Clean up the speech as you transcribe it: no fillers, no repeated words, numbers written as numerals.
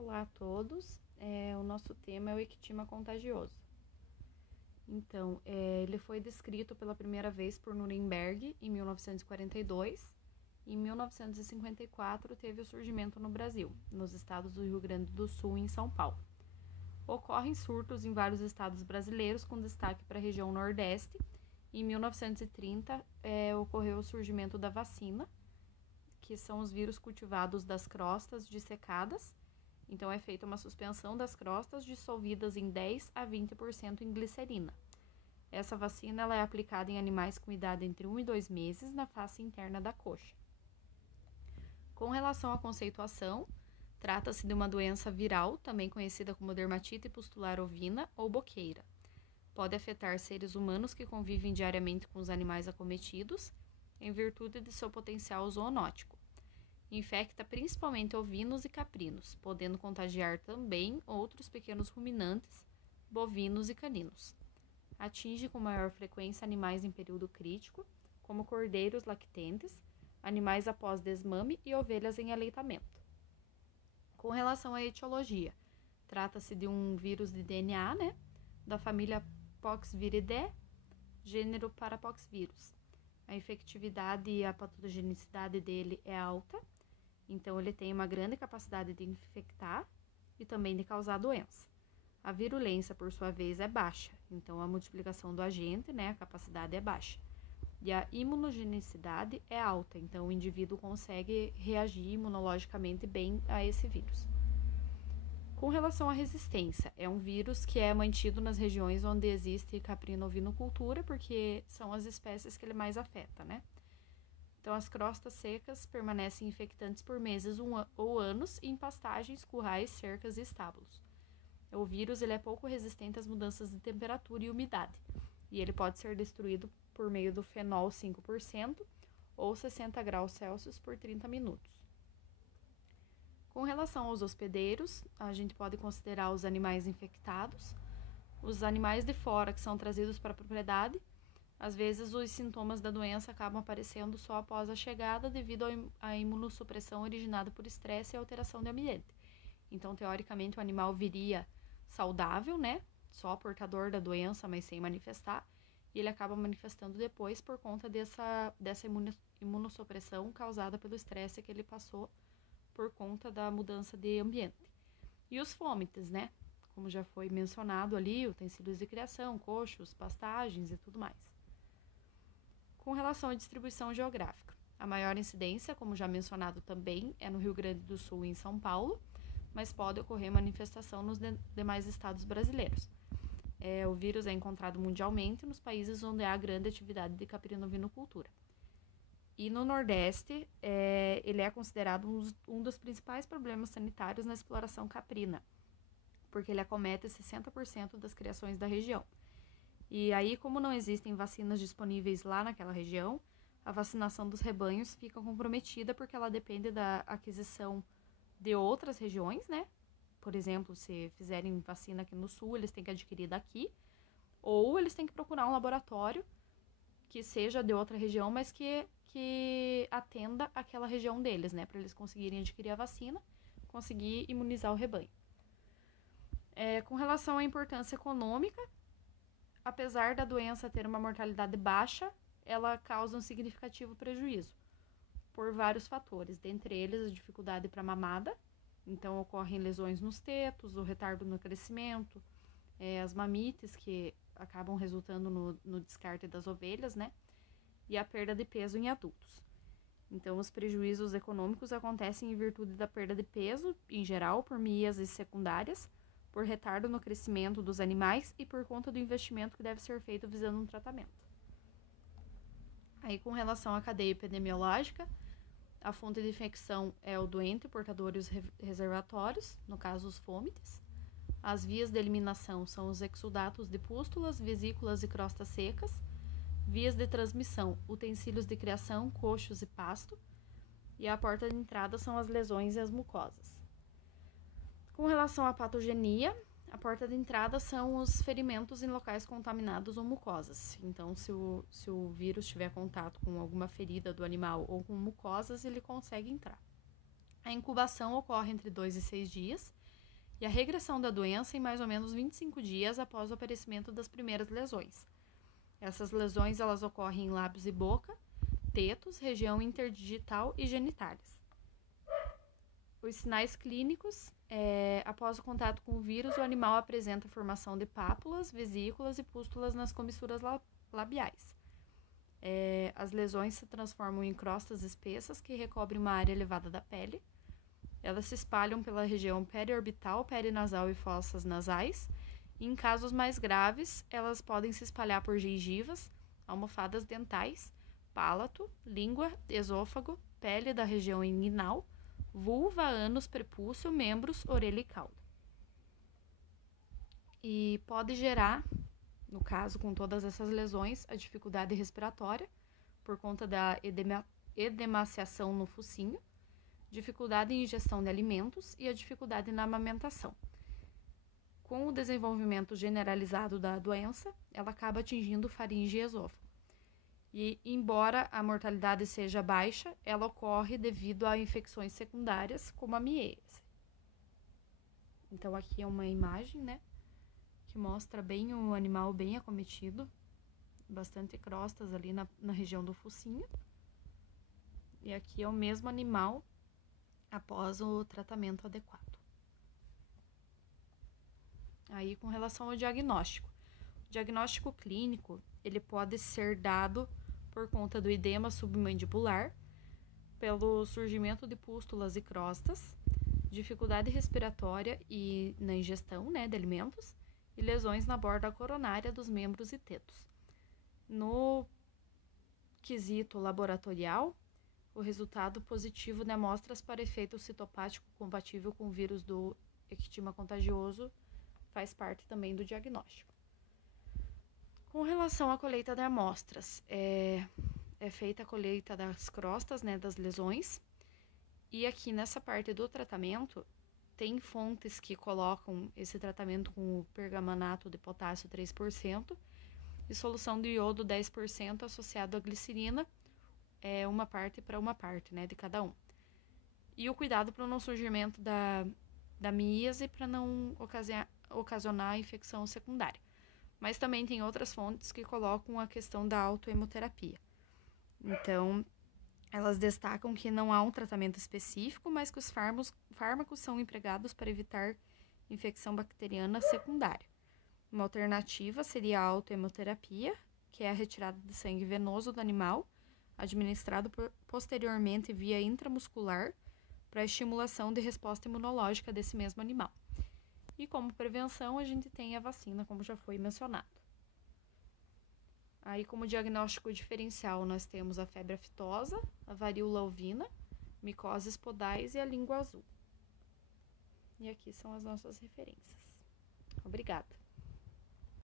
Olá a todos, o nosso tema é o ectima contagioso. Então, ele foi descrito pela primeira vez por Nuremberg em 1942. Em 1954 teve o surgimento no Brasil, nos estados do Rio Grande do Sul e em São Paulo. Ocorrem surtos em vários estados brasileiros, com destaque para a região Nordeste. Em 1930 ocorreu o surgimento da vacina, que são os vírus cultivados das crostas dissecadas. Então, é feita uma suspensão das crostas dissolvidas em 10 a 20% em glicerina. Essa vacina ela é aplicada em animais com idade entre 1 e 2 meses na face interna da coxa. Com relação à conceituação, trata-se de uma doença viral, também conhecida como dermatite pustular ovina ou boqueira. Pode afetar seres humanos que convivem diariamente com os animais acometidos, em virtude de seu potencial zoonótico. Infecta principalmente ovinos e caprinos, podendo contagiar também outros pequenos ruminantes, bovinos e caninos. Atinge com maior frequência animais em período crítico, como cordeiros lactentes, animais após desmame e ovelhas em aleitamento. Com relação à etiologia, trata-se de um vírus de DNA, da família Poxviridae, gênero Parapoxvirus. A infectividade e a patogenicidade dele é alta, então ele tem uma grande capacidade de infectar e também de causar doença. A virulência, por sua vez, é baixa, então a multiplicação do agente, a capacidade é baixa. E a imunogenicidade é alta, então o indivíduo consegue reagir imunologicamente bem a esse vírus. Com relação à resistência, é um vírus que é mantido nas regiões onde existe caprino-ovinocultura, porque são as espécies que ele mais afeta, Então, as crostas secas permanecem infectantes por meses ou anos em pastagens, currais, cercas e estábulos. O vírus ele é pouco resistente às mudanças de temperatura e umidade, e ele pode ser destruído por meio do fenol 5% ou 60 graus Celsius por 30 minutos. Com relação aos hospedeiros, a gente pode considerar os animais infectados, os animais de fora que são trazidos para a propriedade. Às vezes, os sintomas da doença acabam aparecendo só após a chegada devido à imunossupressão originada por estresse e alteração de ambiente. Então, teoricamente, o animal viria saudável, só portador da doença, mas sem manifestar, e ele acaba manifestando depois por conta dessa imunossupressão causada pelo estresse que ele passou por conta da mudança de ambiente. E os fômites, como já foi mencionado ali, utensílios de criação, coxos, pastagens e tudo mais. Com relação à distribuição geográfica, a maior incidência, como já mencionado também, é no Rio Grande do Sul e em São Paulo, mas pode ocorrer manifestação nos demais estados brasileiros. O vírus é encontrado mundialmente nos países onde há grande atividade de caprino-ovinocultura. E no Nordeste, ele é considerado um dos principais problemas sanitários na exploração caprina, porque ele acomete 60% das criações da região. E aí, como não existem vacinas disponíveis lá naquela região, a vacinação dos rebanhos fica comprometida porque ela depende da aquisição de outras regiões, Por exemplo, se fizerem vacina aqui no sul, eles têm que adquirir daqui, ou eles têm que procurar um laboratório que seja de outra região, mas que atenda aquela região deles, para eles conseguirem adquirir a vacina, conseguir imunizar o rebanho. Com relação à importância econômica, apesar da doença ter uma mortalidade baixa, ela causa um significativo prejuízo por vários fatores, dentre eles a dificuldade para a mamada, então ocorrem lesões nos tetos, o retardo no crescimento, as mamites que acabam resultando no descarte das ovelhas, e a perda de peso em adultos. Então, os prejuízos econômicos acontecem em virtude da perda de peso, em geral, por miíases secundárias, por retardo no crescimento dos animais e por conta do investimento que deve ser feito visando um tratamento. Aí, com relação à cadeia epidemiológica, a fonte de infecção é o doente, portador e os reservatórios, no caso os fômites. As vias de eliminação são os exudatos de pústulas, vesículas e crostas secas. Vias de transmissão, utensílios de criação, coxos e pasto. E a porta de entrada são as lesões e as mucosas. Com relação à patogenia, a porta de entrada são os ferimentos em locais contaminados ou mucosas. Então, se o vírus tiver contato com alguma ferida do animal ou com mucosas, ele consegue entrar. A incubação ocorre entre 2 e 6 dias e a regressão da doença em mais ou menos 25 dias após o aparecimento das primeiras lesões. Essas lesões elas ocorrem em lábios e boca, tetos, região interdigital e genitais. Os sinais clínicos, após o contato com o vírus, o animal apresenta formação de pápulas, vesículas e pústulas nas comissuras labiais. As lesões se transformam em crostas espessas que recobrem uma área elevada da pele. Elas se espalham pela região periorbital, perinasal e fossas nasais. E em casos mais graves, elas podem se espalhar por gengivas, almofadas dentais, palato, língua, esôfago, pele da região inguinal, vulva, ânus, prepúcio, membros, orelha e cauda. E pode gerar, no caso com todas essas lesões, a dificuldade respiratória por conta da edemaciação no focinho, dificuldade em ingestão de alimentos e a dificuldade na amamentação. Com o desenvolvimento generalizado da doença, ela acaba atingindo faringe e esôfago. E, embora a mortalidade seja baixa, ela ocorre devido a infecções secundárias, como a miese. Então, aqui é uma imagem, né, que mostra bem o animal bem acometido, bastante crostas ali na região do focinho. E aqui é o mesmo animal após o tratamento adequado. Aí, com relação ao diagnóstico. O diagnóstico clínico, ele pode ser dado por conta do edema submandibular, pelo surgimento de pústulas e crostas, dificuldade respiratória e na ingestão, né, de alimentos, e lesões na borda coronária dos membros e tetos. No quesito laboratorial, o resultado positivo de amostras para efeito citopático compatível com o vírus do ectima contagioso faz parte também do diagnóstico. Com relação à colheita de amostras, é feita a colheita das crostas, né, das lesões, e aqui nessa parte do tratamento, tem fontes que colocam esse tratamento com o pergamanato de potássio 3% e solução de iodo 10% associado à glicerina, uma parte para uma parte, né, de cada um. E o cuidado para o não surgimento da miíase para não ocasionar infecção secundária. Mas também tem outras fontes que colocam a questão da autohemoterapia. Então, elas destacam que não há um tratamento específico, mas que os fármacos são empregados para evitar infecção bacteriana secundária. Uma alternativa seria a autohemoterapia, que é a retirada de sangue venoso do animal, administrado posteriormente via intramuscular, para a estimulação de resposta imunológica desse mesmo animal. E como prevenção, a gente tem a vacina, como já foi mencionado. Aí, como diagnóstico diferencial, nós temos a febre aftosa, a varíola ovina, micoses podais e a língua azul. E aqui são as nossas referências. Obrigada.